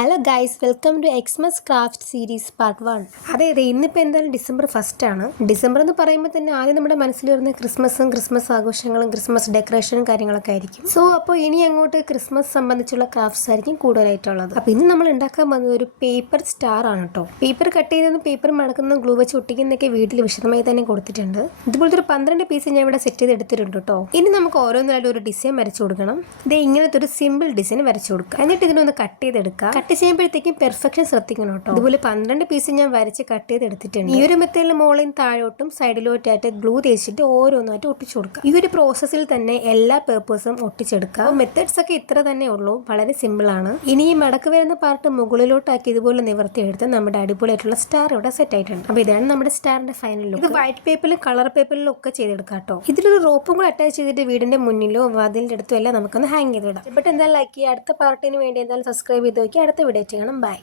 Hello guys, welcome to Xmas craft series part 1. അതെ ഇന്നിപ്പോൾ എന്തായാലും ഡിസംബർ 1 ആണ്. ഡിസംബർ എന്ന് പറയുമ്പോൾ തന്നെ ആദ്യം നമ്മുടെ മനസ്സിൽ വരുന്ന ക്രിസ്മസ് ആഘോഷങ്ങളും ക്രിസ്മസ് ഡെക്കറേഷനും കാര്യങ്ങളൊക്കെ ആയിരിക്കും. സോ അപ്പോൾ ഇനി അങ്ങോട്ട് ക്രിസ്മസ് സംബന്ധിച്ചുള്ള ക്രാഫ്റ്റ്സ് ആയിരിക്കും കൂടുതലായിട്ടുള്ളത്. അപ്പോൾ ഇന്ന് നമ്മൾ ഉണ്ടാക്കാൻ പോകുന്നത് ഒരു പേപ്പർ സ്റ്റാർ ആണ് കേട്ടോ. പേപ്പർ കട്ട് ചെയ്യുന്നതും പേപ്പർ മടക്കുന്നതും ഗ്ലൂ വെച്ച് ഒട്ടിക്കുന്നതൊക്കെ വീട്ടിൽ വിശദമായി തന്നെ കൊടുത്തിട്ടുണ്ട്. ഇതുപോലത്തെ ഒരു 12 പീസ് ഞാൻ ഇവിടെ സെറ്റ് ചെയ്ത് എടുത്തിട്ടുണ്ട് കേട്ടോ. ഇനി നമുക്ക് ഓരോന്നായിട്ട് ഒരു ഡിസൈൻ വരച്ചു കൊടുക്കണം. ഇങ്ങനത്തെ ഒരു സിമ്പിൾ ഡിസൈൻ വരച്ചു കൊടുക്കുക. എന്നിട്ട് ഇതിനൊന്ന് കട്ട് ചെയ്തെടുക്കുക. കട്ട് ചെയ്യുമ്പോഴത്തേക്കും പെർഫെക്ഷൻ ശ്രദ്ധിക്കണം കേട്ടോ. അതുപോലെ 12 പീസ് ഞാൻ വരച്ച് കട്ട് ചെയ്ത് എടുത്തിട്ടുണ്ട്. ഈ ഒരു മെത്തേഡിൽ മുകളിൽ താഴോട്ടും സൈഡിലോട്ടായിട്ട് ഗ്ലൂ തേച്ചിട്ട് ഓരോന്നായിട്ട് ഒട്ടിച്ചു കൊടുക്കുക. ഈ ഒരു പ്രോസസ്സിൽ തന്നെ എല്ലാ പേപ്പേഴ്സും ഒട്ടിച്ചെടുക്കുക. മെത്തേഡ്സ് ഒക്കെ ഇത്ര തന്നെ ഉള്ളൂ, വളരെ സിമ്പിൾ ആണ്. ഇനി ഈ മടക്ക് വരുന്ന പാർട്ട് മുകളിലോട്ടാക്കി ഇതുപോലെ നിവർത്തി എടുത്ത് നമ്മുടെ അടിപൊളിയായിട്ടുള്ള സ്റ്റാർ ഇവിടെ സെറ്റ് ആയിട്ടുണ്ട്. അപ്പൊ ഇതാണ് നമ്മുടെ സ്റ്റാറിന്റെ ഫൈനൽ ലുക്ക്. ഇത് വൈറ്റ് പേപ്പറിലും കളർ പേപ്പറിലും ഒക്കെ ചെയ്തെടുക്കാം കേട്ടോ. ഇതിലൊരു റോപ്പും കൂടെ അറ്റാച്ച് ചെയ്തിട്ട് വീടിന്റെ മുന്നിലോ വാതിലിന്റെ അടുത്തോ എല്ലാം നമുക്കൊന്ന് ഹാങ് ചെയ്തിടാം. ബട്ട് എന്തായാലും ലൈക്ക് ചെയ്യുക. അടുത്ത പാർട്ടിന് വേണ്ടി എന്തായാലും സബ്സ്ക്രൈബ് ചെയ്ത് നോക്കി. അടുത്ത വീഡിയോ ചെയ്യണം. ബൈ.